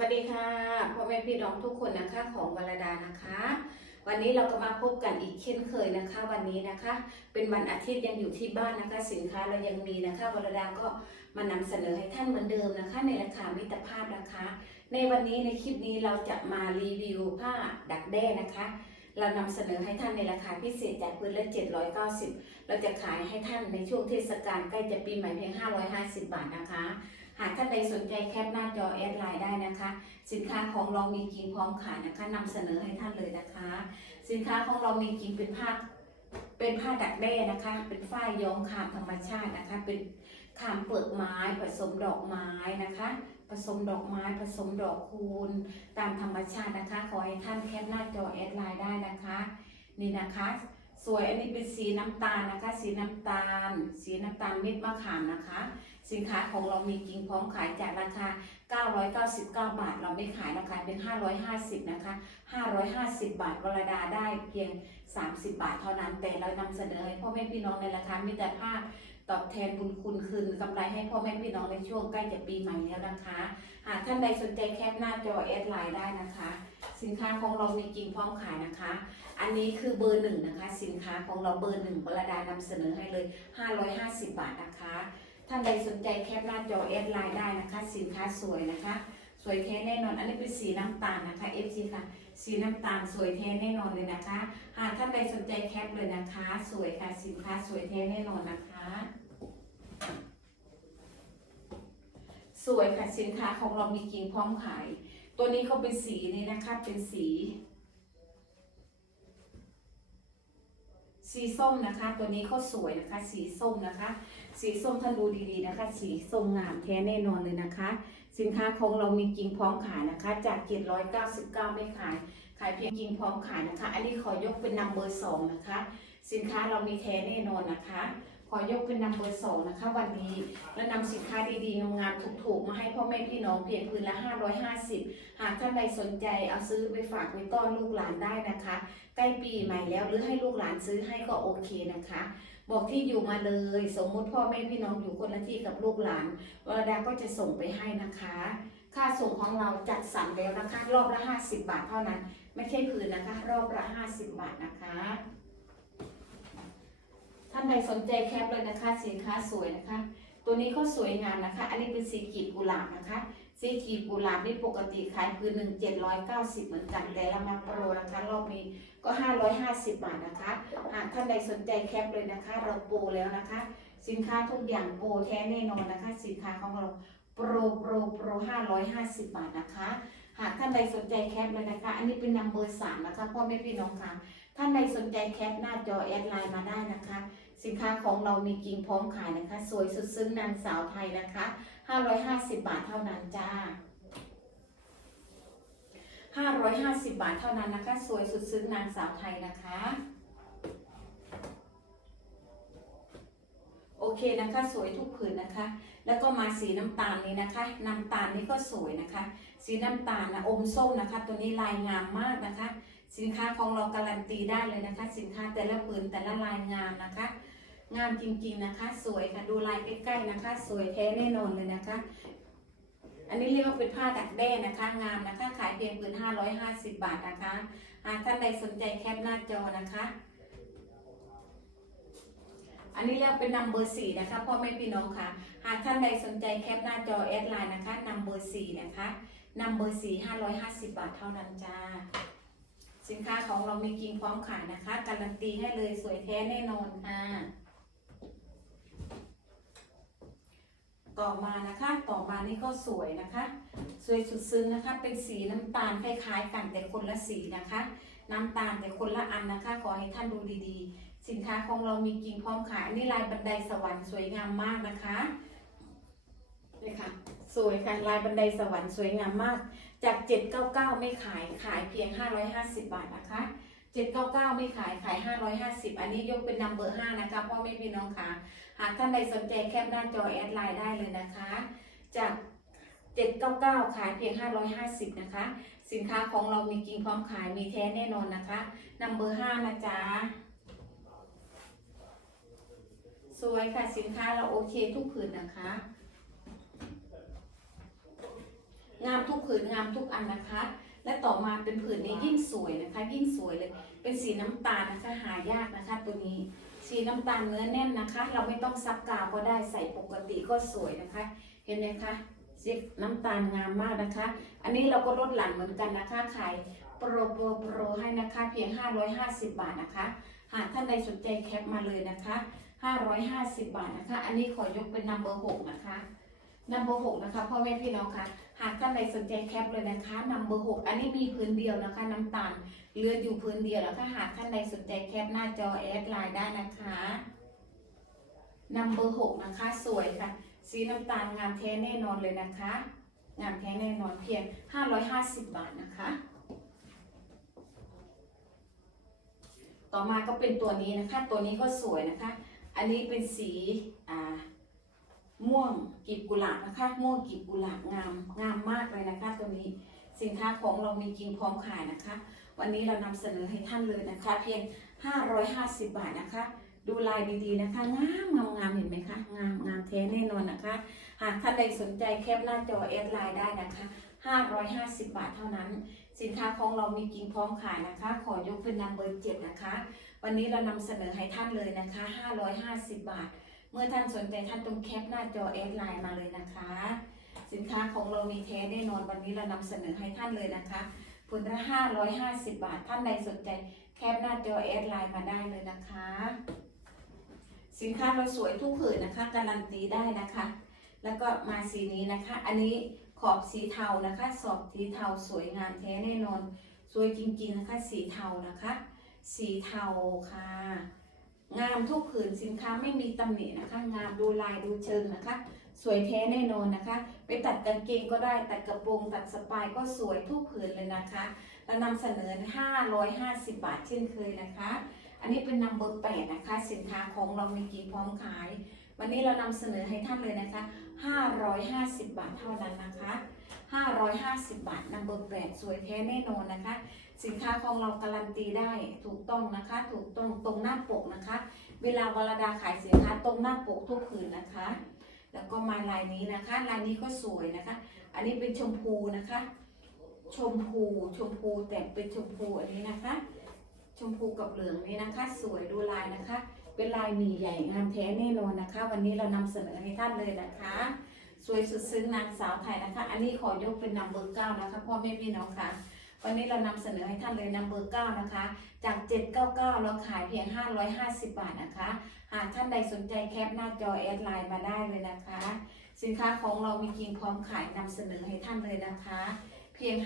วัสดีค่ะพ่อแม่พี่น้องทุกคนนะคะของวรดานะคะ วันนี้เราก็มาพบกันอีกเช่นเคยนะคะ วันนี้นะคะ เป็นวันอาทิตย์ยังอยู่ที่บ้านนะคะ สินค้าเรายังมีนะคะวรดาก็มานำเสนอให้ท่านเหมือนเดิมนะคะ ในราคามิตรภาพนะคะ ในวันนี้ในคลิปนี้เราจะมารีวิวผ้าดักแด้นะคะ เรานำเสนอให้ท่านในราคาพิเศษจากพื้นละ790 เราจะขายให้ท่านในช่วงเทศกาลใกล้จะปีใหม่เพียง 550 บาทนะคะ หากท่านใดสนใจแคปหน้าจอแอดไลน์ได้นะคะ สินค้าของเรามีจริงพร้อมขายนะคะนำเสนอให้ท่านเลยนะคะ สินค้าของเรามีจริงเป็นผ้าเป็นผ้าดักแด้นะคะ เป็นฝ้ายย้อมคามธรรมชาตินะคะ เป็นคามเปลือกไม้ผสมดอกไม้นะคะ ผสมดอกไม้ผสมดอกคูณตามธรรมชาตินะคะ ขอให้ท่านแคปหน้าจอแอดไลน์ได้นะคะ นี่นะคะสวยอันนี้เป็นสีน้ำตาลนะคะ สีน้ำตาล สีน้ำตาลเม็ดมะขามนะคะ สินค้าของเรามีจริงพร้อมขายจากราคา 999 บาท เราไม่ขายราคาเป็น 550 นะคะ 550 บาทวรดาได้เพียง 30 บาทเท่านั้น แต่เรานำเสนอให้พ่อแม่พี่น้องในราคามิตรภาพตอบแทนบุญคุณคืนกำไรให้พ่อแม่พี่น้องในช่วงใกล้จะปีใหม่แล้วนะคะ หากท่านใดสนใจแคปหน้าจอแอดไลน์ได้นะคะ สินค้าของเรามีจริงพร้อมขายนะคะ อันนี้คือเบอร์หนึ่งนะคะ สินค้าของเราเบอร์หนึ่งวระดานำเสนอให้เลย 550 บาทนะคะ ท่านใดสนใจแคปหน้าจอแอดไลน์ได้นะคะ สินค้าสวยนะคะ สวยแท้แน่นอน อันนี้เป็นสีน้ำตาลนะคะ FC ค่ะ สีน้ำตาลสวยแท้แน่นอนเลยนะคะ หากท่านใดสนใจแคปเลยนะคะ สวยค่ะ สินค้าสวยแท้แน่นอนนะคะ สวยค่ะ สินค้าของเรามีจริงพร้อมขาย ตัวนี้เขาเป็นสีนี้นะคะ เป็นสีสีส้มนะคะ ตัวนี้เขาสวยนะคะ สีส้มนะคะ สีส้มท่านดูดีๆนะคะ สีส้มงามแท้แน่นอนเลยนะคะ สินค้าของเรามีจริงพร้อมขายนะคะ จาก 799 ไม่ขาย ขายเพียงจริงพร้อมขายนะคะ อันนี้ขอยกเป็นนัมเบอร์สองนะคะ สินค้าเรามีแท้แน่นอนนะคะ ขอยกเป็นนัมเบอร์สองนะคะ วันนี้และนำสินค้าดีๆงามๆถูกๆ มาให้พ่อแม่พี่น้องเพียงคืนละ 550 หากท่านใดสนใจเอาซื้อไปฝากไว้ต้อนลูกหลานได้นะคะ ใกล้ปีใหม่แล้วหรือให้ลูกหลานซื้อให้ก็โอเคนะคะ บอกที่อยู่มาเลย สมมุติพ่อแม่พี่น้องอยู่คนละที่กับลูกหลานวรดาก็จะส่งไปให้นะคะ ค่าส่งของเราจัดสรรแล้วนะคะ รอบละ 50 บาทเท่านั้น ไม่ใช่ผืนนะคะ รอบละ 50 บาทนะคะ ท่านใดสนใจแคปเลยนะคะสินค้าสวยนะคะ ตัวนี้ก็สวยงามนะคะ อันนี้เป็นสีกีบกุหลาบนะคะสีกีบกุหลาบนี่ปกติขายคือหนึ่งเจ็ดร้อยเก้าสิบเหมือนกันแต่เรามาโปรนะคะรอบนี้ก็ห้าร้อยห้าสิบบาทนะคะหากท่านใดสนใจแคปเลยนะคะ เราโปรแล้วนะคะ สินค้าทุกอย่างโปรแท้แน่นอนนะคะ สินค้าของเราโปรโปรโปรห้าร้อยห้าสิบบาทนะคะ หากท่านใดสนใจแคปเลยนะคะ อันนี้เป็นนัมเบอร์สามนะคะพ่อแม่พี่น้องค่ะท่านใดสนใจแคปหน้าจอแอดไลน์มาได้นะคะ สินค้าของเรามีจริงพร้อมขายนะคะ สวยสุดซึ้งนางสาวไทยนะคะ 550 บาทเท่านั้นจ้า 550 บาทเท่านั้นนะคะ สวยสุดซึ้งนางสาวไทยนะคะโอเคนะคะสวยทุกผืนนะคะ แล้วก็มาสีน้ำตาลนี้นะคะ น้ำตาลนี้ก็สวยนะคะ สีน้ำตาลนะอมส้มนะคะ ตัวนี้ลายงามมากนะคะ สินค้าของเราการันตีได้เลยนะคะ สินค้าแต่ละผืนแต่ละลายงามนะคะ งามจริงๆนะคะ สวยค่ะดูลายใกล้ๆนะคะ สวยแท้แน่นอนเลยนะคะ อันนี้เรียกว่าเป็นผ้าดักแด้นะคะงามนะคะ ขายเพียงผืน550 บาทนะคะหากท่านใดสนใจแคปหน้าจอนะคะอันนี้เรียกเป็นนัมเบอร์สี่นะคะพ่อแม่พี่น้องค่ะ หากท่านใดสนใจแคปหน้าจอแอดไลน์นะคะนัมเบอร์สี่นะคะนัมเบอร์สี่550บาทเท่านั้นจ้า สินค้าของเรามีจริงพร้อมขายนะคะ การันตีให้เลยสวยแท้แน่นอนค่ะ ต่อมานะคะ ต่อมานี่ก็สวยนะคะ สวยสุดซึ้งนะคะ เป็นสีน้ำตาลคล้ายๆ กันแต่คนละสีนะคะ น้ำตาลแต่คนละอันนะคะ ขอให้ท่านดูดีๆ สินค้าของเรามีจริงพร้อมขายอันนี่ลายบันไดสวรรค์สวยงามมากนะคะนี่ค่ะ สวยค่ะลายบันไดสวรรค์สวยงามมาก จาก 799 ไม่ขายขายเพียง 550 บาทนะคะ 799 ไม่ขายขาย 550 อันนี้ยกเป็นนัมเบอร์ 5 นะคะพ่อแม่พี่น้องค่ะ หากท่านใดสนใจแคปหน้าจอแอดไลน์ได้เลยนะคะ จาก 799 ขายเพียง 550 นะคะ สินค้าของเรามีจริงพร้อมขายมีแท้แน่นอนนะคะนัมเบอร์ 5 นะจ๊ะสวยค่ะสินค้าเราโอเคทุกผืนนะคะ งามทุกผืนงามทุกอันนะคะ และต่อมาเป็นผืนนี้ยิ่งสวยนะคะ ยิ่งสวยเลย เป็นสีน้ำตาลนะคะหายากนะคะ ตัวนี้สีน้ำตาลเนื้อแน่นนะคะ เราไม่ต้องซับกาวก็ได้ใส่ปกติก็สวยนะคะ เห็นไหมคะสีน้ำตาลงามมากนะคะ อันนี้เราก็ลดหลั่นเหมือนกันนะคะขายโปรโปรโปรให้นะคะ เพียง 550 บาทนะคะ หากท่านใดสนใจแคปมาเลยนะคะ 550 บาทนะคะ อันนี้ขอยกเป็นนัมเบอร์6นะคะนัมเบอร์6นะคะพ่อแม่พี่น้องคะ หากท่านใดสนใจแคปเลยนะคะนัมเบอร์6อันนี้มีพื้นเดียวนะคะ น้ำตาลเหลืออยู่พื้นเดียวแล้วถ้าหากท่านใดสนใจแคปหน้าจอแอดไลน์ได้นะคะนัมเบอร์6นะคะสวยค่ะ สีน้ำตาลงามแท้แน่นอนเลยนะคะ งามแท้แน่นอนเพียง 550 บาทนะคะ ต่อมาก็เป็นตัวนี้นะคะ ตัวนี้ก็สวยนะคะ อันนี้เป็นสีอ่า ม่วงกีบกุหลาบนะคะ ม่วงกีบกุหลาบงามงามมากเลยนะคะตัวนี้สินค้าของเรามีจริงพร้อมขายนะคะ วันนี้เรานำเสนอให้ท่านเลยนะคะ เพียง 550 บาทนะคะ ดูลายดีๆนะคะงามงามงามเห็นไหมคะงามงามแท้แน่นอนนะคะ หากท่านใดสนใจแคปหน้าจอแอดไลน์ได้นะคะ 550 บาทเท่านั้น สินค้าของเรามีจริงพร้อมขายนะคะ ขอยกเป็นนัมเบอร์เจ็ดนะคะ วันนี้เรานำเสนอให้ท่านเลยนะคะ 550 บาท มื่อท่านสนใจท่านต้องแคปหน้าจอแอดไลน์มาเลยนะคะ สินค้าของเรามีแท้แน่นอนวันนี้เรานำเสนอให้ท่านเลยนะคะผลละ550 บาทท่านใดสนใจแคปหน้าจอแอดไลน์มาได้เลยนะคะ สินค้าเราสวยทุกผืนนะคะ การันตีได้นะคะ แล้วก็มาสีนี้นะคะ อันนี้ขอบสีเทานะคะ สอบสีเทาสวยงามแท้แน่นอน สวยจริงๆนะคะ สีเทานะคะ สีเทาค่ะ งามทุกผืนสินค้าไม่มีตำหนินะคะ งามดูลายดูเชิงนะคะ สวยแท้แน่นอนนะคะ ไปตัดกางเกงก็ได้ตัดกระโปรงตัดสปายก็สวยทุกผืนเลยนะคะเรานำเสนอ 550 บาทเช่นเคยนะคะ อันนี้เป็นนัมเบอร์แปดนะคะ สินค้าของเรามีกี่พร้อมขาย วันนี้เรานำเสนอให้ท่านเลยนะคะ 550 บาทเท่านั้นนะคะ 550 บาทนัมเบอร์แปดสวยแท้แน่นอนนะคะ สินค้าของเราการันตีได้ถูกต้องนะคะ ถูกต้องตรงหน้าปกนะคะ เวลาวรดาขายสินค้าตรงหน้าปกทุกผืนนะคะ แล้วก็มาลายนี้นะคะ ลายนี้ก็สวยนะคะ อันนี้เป็นชมพูนะคะ ชมพูชมพูแต่เป็นชมพูอันนี้นะคะ ชมพูกับเหลืองนี่นะคะ สวยดูลายนะคะ เป็นลายหมีใหญ่งามแท้แน่นอนนะคะ วันนี้เรานำเสนอให้ท่านเลยนะคะ สวยสุดซึ้งนางสาวไทยนะคะ อันนี้ขอยกเป็นนัมเบอร์เก้านะคะพ่อแม่พี่น้องค่ะ วันนี้เรานำเสนอให้ท่านเลยนัมเบอร์เก้านะคะ จาก 799 เราขายเพียง 550 บาทนะคะ หากท่านใดสนใจแคปหน้าจอแอดไลน์มาได้เลยนะคะ สินค้าของเรามีจริงพร้อมขายนำเสนอให้ท่านเลยนะคะ เพียง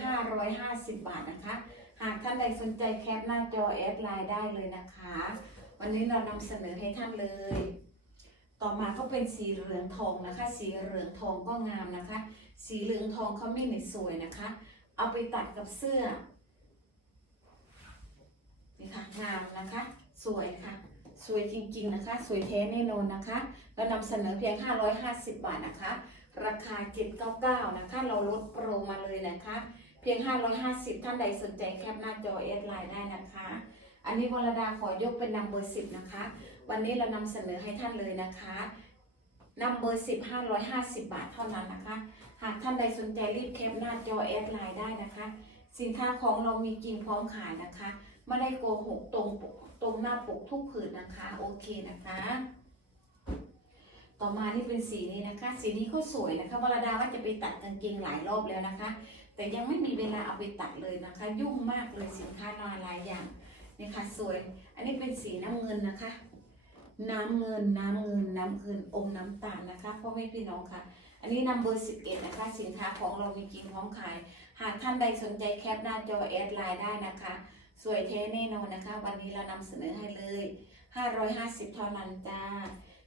550 บาทนะคะ หากท่านใดสนใจแคปหน้าจอแอดไลน์ได้เลยนะคะ วันนี้เรานำเสนอให้ท่านเลย ต่อมาก็เป็นสีเหลืองทองนะคะ สีเหลืองทองก็งามนะคะ สีเหลืองทองเขาไม่เหนสวยนะคะ เอาไปตัดกับเสื้อนี่ค่ะงามนะคะ สวยค่ะ สวยจริงๆนะคะ สวยแท้แน่นอนนะคะ เรานำเสนอเพียง 550 บาทนะคะ ราคา 799 นะคะ เราลดโปรมาเลยนะคะ เพียง 550 ท่านใดสนใจแคปหน้าจอเอสไลน์ได้นะคะ อันนี้วรดาขอยกเป็นนัมเบอร์10นะคะ วันนี้เรานำเสนอให้ท่านเลยนะคะนัมเบอร์10 550บาทเท่านั้นนะคะ หากท่านใดสนใจรีบแคปหน้าจอแอดไลน์ได้นะคะ สินค้าของเรามีจริงพร้อมขายนะคะ ไม่ได้โกหกตรงปกตรงหน้าปกทุกผืนนะคะ โอเคนะคะ ต่อมานี่เป็นสีนี้นะคะ สีนี้ก็สวยนะคะวรดาว่าจะไปตัดกางเกงหลายรอบแล้วนะคะ แต่ยังไม่มีเวลาเอาไปตัดเลยนะคะ ยุ่งมากเลยสินค้ามาหลายอย่าง นี่ค่ะสวย อันนี้เป็นสีน้ำเงินนะคะ น้ำเงินน้ำเงินน้ำเงินอมน้ำตาลนะคะพ่อแม่พี่น้องค่ะ อันนี้นัมเบอร์สิบเอ็ดนะคะ สินค้าของเรามีจริงพร้อมขาย หากท่านใดสนใจแคปหน้าจอแอดไลน์ได้นะคะ สวยแท้แน่นอนนะคะ วันนี้เรานำเสนอให้เลย550เท่านั้นจ้า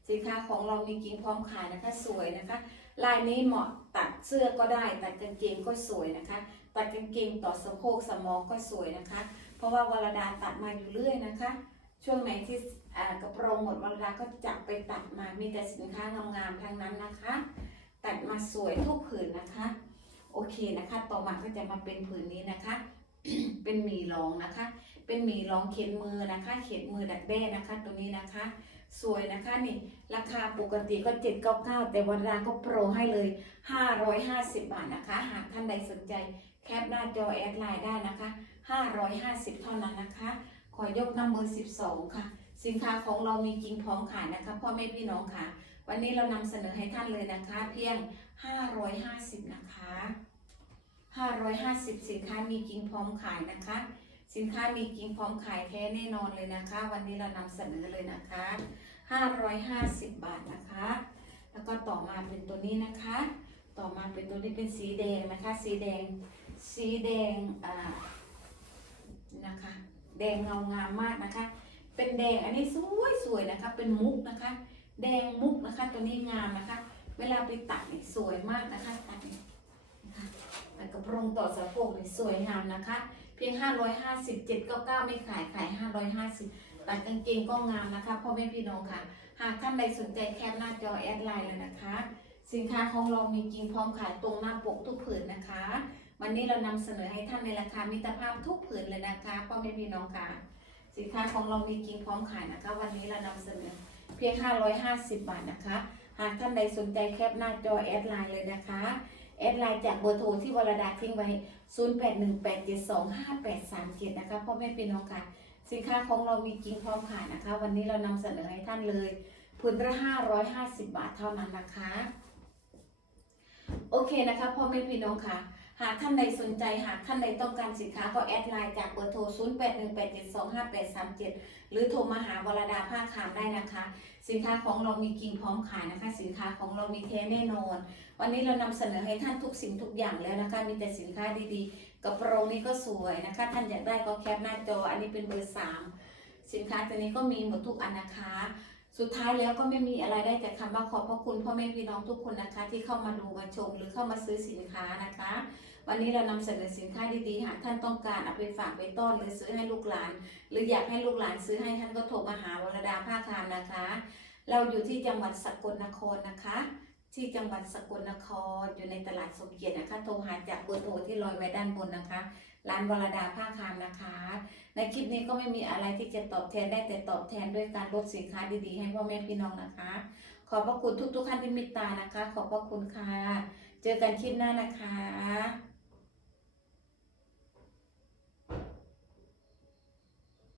สินค้าของเรามีจริงพร้อมขายนะคะสวยนะคะ ลายนี้เหมาะตัดเสื้อก็ได้ ตัดกางเกงก็สวยนะคะ ตัดกางเกงต่อสะโพกสมองก็สวยนะคะ ราะว่าวรดาตัดมาอยู่เรื่อยนะคะ ช่วงไหนที่กระโปรงหมดวรดาก็จับไปตัดมามีแต่สินค้างามๆทั้งนั้นนะคะ ตัดมาสวยทุกผืนนะคะ โอเคนะคะ ต่อมาก็จะมาเป็นผืนนี้นะคะ เป็นหมีรองนะคะ เป็นหมีรองเข็นมือนะคะ เข็นมือดักแด้นะคะ ตัวนี้นะคะสวยนะคะนี่ราคาปกติก็ 799 แต่วันราก็โปรให้เลย 550 บาทนะคะ หากท่านใดสนใจแคปหน้าจอแอดไลน์ได้นะคะ 550 เท่านั้นนะคะ ขอยกน้ำเบอร์ 12 ค่ะ สินค้าของเรามีจริงพร้อมขายนะคะพ่อแม่พี่น้องค่ะ วันนี้เรานำเสนอให้ท่านเลยนะคะ เพียง 550 นะคะ 550 สินค้ามีจริงพร้อมขายนะคะ สินค้ามีจริงพร้อมขายแท้แน่นอนเลยนะคะ วันนี้เรานำเสนอเลยนะคะ 550 บาทนะคะ แล้วก็ต่อมาเป็นตัวนี้นะคะ ต่อมาเป็นตัวนี้เป็นสีแดงนะคะ สีแดง สีแดงอ่า นะคะ แดงเงางามมากนะคะ เป็นแดงอันนี้สวยสวยๆนะคะ เป็นมุกนะคะ แดงมุกนะคะ ตัวนี้งามนะคะ เวลาไปตัดนี่สวยมากนะคะ ตัดนี่นะคะตัดกระโปรงต่อสะโพกนี่สวยงามนะคะ เพียง 550 799ไม่ขายขาย 550 ตัดกางเกงก็งามนะคะพ่อแม่พี่น้องค่ะ หากท่านใดสนใจแคปหน้าจอแอดไลน์เลยนะคะ สินค้าของเรามีจริงพร้อมขายตรงหน้าปกทุกผืนนะคะ วันนี้เรานำเสนอให้ท่านในราคามิตรภาพทุกผืนเลยนะคะพ่อแม่พี่น้องค่ะ สินค้าของเรามีจริงพร้อมขายนะคะ วันนี้เรานำเสนอเพียง 550 บาทนะคะ หากท่านใดสนใจแคปหน้าจอแอดไลน์เลยนะคะแอดไลน์จากเบอร์โทรที่วรดาทิ้งไว้ 0818725837 นะคะพ่อแม่พี่น้องค่ะ สินค้าของเรามีจริงพร้อมขายนะคะ วันนี้เรานำเสนอให้ท่านเลยผืนละ550 บาทเท่านั้นนะคะ โอเคนะคะพ่อแม่พี่น้องค่ะ หากท่านใดสนใจหากท่านใดต้องการสินค้าก็แอดไลน์จากเบอร์โทร 0818725837 หรือโทรมาหาวรดาผ้าขามได้นะคะ สินค้าของเรามีจริงพร้อมขายนะคะ สินค้าของเรามีแท้แน่นอน วันนี้เรานำเสนอให้ท่านทุกสิ่งทุกอย่างแล้วนะคะ มีแต่สินค้าดีๆ กระโปรงนี้ก็สวยนะคะ ท่านอยากได้ก็แคปหน้าจอ อันนี้เป็นเบอร์สามสินค้าตัวนี้ก็มีหมดทุกอันนะคะ สุดท้ายแล้วก็ไม่มีอะไรได้แต่คำว่าขอบพระคุณพ่อแม่พี่น้องทุกคนนะคะ ที่เข้ามาดูมาชมหรือเข้ามาซื้อสินค้านะคะ วันนี้เรานำเสนอสินค้าดีๆหากท่านต้องการเอาไปฝากไปต้อนหรือซื้อให้ลูกหลาน หรืออยากให้ลูกหลานซื้อให้ท่านก็โทรมาหาวรดาภาคามนะคะ เราอยู่ที่จังหวัดสกลนครนะคะ ที่จังหวัดสกลนครอยู่ในตลาดสมเกียรตินะคะโทรหาจากเบอร์โทรที่ลอยไว้ด้านบนนะคะ ร้านวรดาผ้าคามนะคะ ในคลิปนี้ก็ไม่มีอะไรที่จะตอบแทนได้แต่ตอบแทนด้วยการลดสินค้าดีๆ ให้พ่อแม่พี่น้องนะคะ ขอบพระคุณทุกๆท่านที่มิตานะคะ ขอบพระคุณค่ะ เจอกันคลิปหน้านะคะ